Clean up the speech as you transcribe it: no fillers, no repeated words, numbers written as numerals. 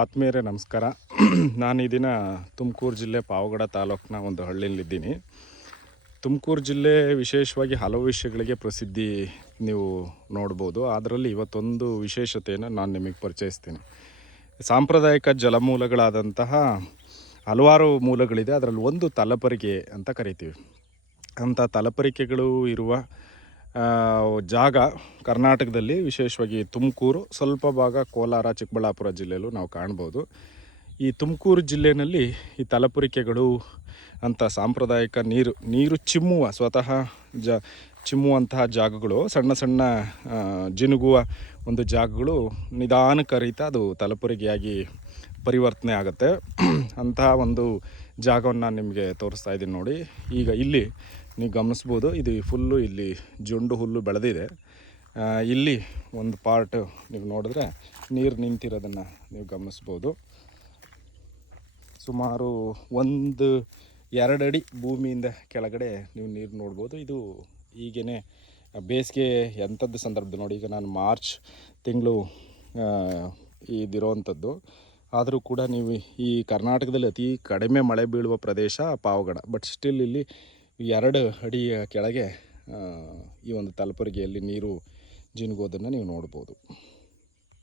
ಆತ್ಮೀಯರೇ ನಮಸ್ಕಾರ. ನಾನು ಈ ದಿನ ತುಮಕೂರು ಜಿಲ್ಲೆ ಪಾವಗಡ ತಾಲೂಕಿನ ಒಂದು ಹಳ್ಳಿಯಲ್ಲಿದ್ದೀನಿ. ತುಮಕೂರು ಜಿಲ್ಲೆ ವಿಶೇಷವಾಗಿ ಹಲವು ವಿಷಯಗಳಿಗೆ ಪ್ರಸಿದ್ಧಿ ನೀವು ನೋಡ್ಬೋದು. ಅದರಲ್ಲಿ ಇವತ್ತೊಂದು ವಿಶೇಷತೆಯನ್ನು ನಾನು ನಿಮಗೆ ಪರಿಚಯಿಸ್ತೀನಿ. ಸಾಂಪ್ರದಾಯಿಕ ಜಲಮೂಲಗಳಾದಂತಹ ಹಲವಾರು ಮೂಲಗಳಿದೆ. ಅದರಲ್ಲಿ ಒಂದು ತಲಪರಿಗೆ ಅಂತ ಕರಿತೀವಿ. ಅಂಥ ತಲಪರಿಕೆಗಳು ಇರುವ ಜಾಗ ಕರ್ನಾಟಕದಲ್ಲಿ ವಿಶೇಷವಾಗಿ ತುಮಕೂರು, ಸ್ವಲ್ಪ ಭಾಗ ಕೋಲಾರ, ಚಿಕ್ಕಬಳ್ಳಾಪುರ ಜಿಲ್ಲೆಯಲ್ಲೂ ನಾವು ಕಾಣ್ಬೋದು. ಈ ತುಮಕೂರು ಜಿಲ್ಲೆಯಲ್ಲಿ ಈ ತಲಪುರಿಕೆಗಳು ಅಂತ ಸಾಂಪ್ರದಾಯಿಕ ನೀರು ಚಿಮ್ಮುವ ಸ್ವತಃ ಚಿಮ್ಮುವಂತಹ ಜಾಗಗಳು, ಸಣ್ಣ ಸಣ್ಣ ಜಿನುಗುವ ಒಂದು ಜಾಗಗಳು ನಿಧಾನಕ್ಕೆ ಹರಿತಾ ಅದು ತಲಪುರಿಗೆಯಾಗಿ ಪರಿವರ್ತನೆ ಆಗುತ್ತೆ. ಅಂತಹ ಒಂದು ಜಾಗವನ್ನು ನಾನು ನಿಮಗೆ ತೋರಿಸ್ತಾ ಇದ್ದೀನಿ ನೋಡಿ. ಈಗ ಇಲ್ಲಿ ನೀವು ಗಮನಿಸ್ಬೋದು, ಇದು ಫುಲ್ಲು ಇಲ್ಲಿ ಜೊಂಡು ಹುಲ್ಲು ಬೆಳೆದಿದೆ. ಇಲ್ಲಿ ಒಂದು ಪಾರ್ಟ್ ನೀವು ನೋಡಿದ್ರೆ ನೀರು ನಿಂತಿರೋದನ್ನು ನೀವು ಗಮನಿಸ್ಬೋದು. ಸುಮಾರು 1-2 ಅಡಿ ಭೂಮಿಯಿಂದ ಕೆಳಗಡೆ ನೀವು ನೀರು ನೋಡ್ಬೋದು. ಇದು ಈಗೇ ಬೇಸಿಗೆ ಎಂಥದ್ದು ಸಂದರ್ಭದಲ್ಲಿ ನೋಡಿ, ಈಗ ನಾನು ಮಾರ್ಚ್ ತಿಂಗಳು ಇದಿರೋವಂಥದ್ದು. ಆದರೂ ಕೂಡ ನೀವು ಈ ಕರ್ನಾಟಕದಲ್ಲಿ ಅತಿ ಕಡಿಮೆ ಮಳೆ ಬೀಳುವ ಪ್ರದೇಶ ಪಾವಗಡ, ಬಟ್ ಸ್ಟಿಲ್ ಇಲ್ಲಿ 2 ಅಡಿಯ ಕೆಳಗೆ ಈ ಒಂದು ತಲಪರಿಗೆಯಲ್ಲಿ ನೀರು ಜಿನುಗೋದನ್ನು ನೀವು ನೋಡ್ಬೋದು.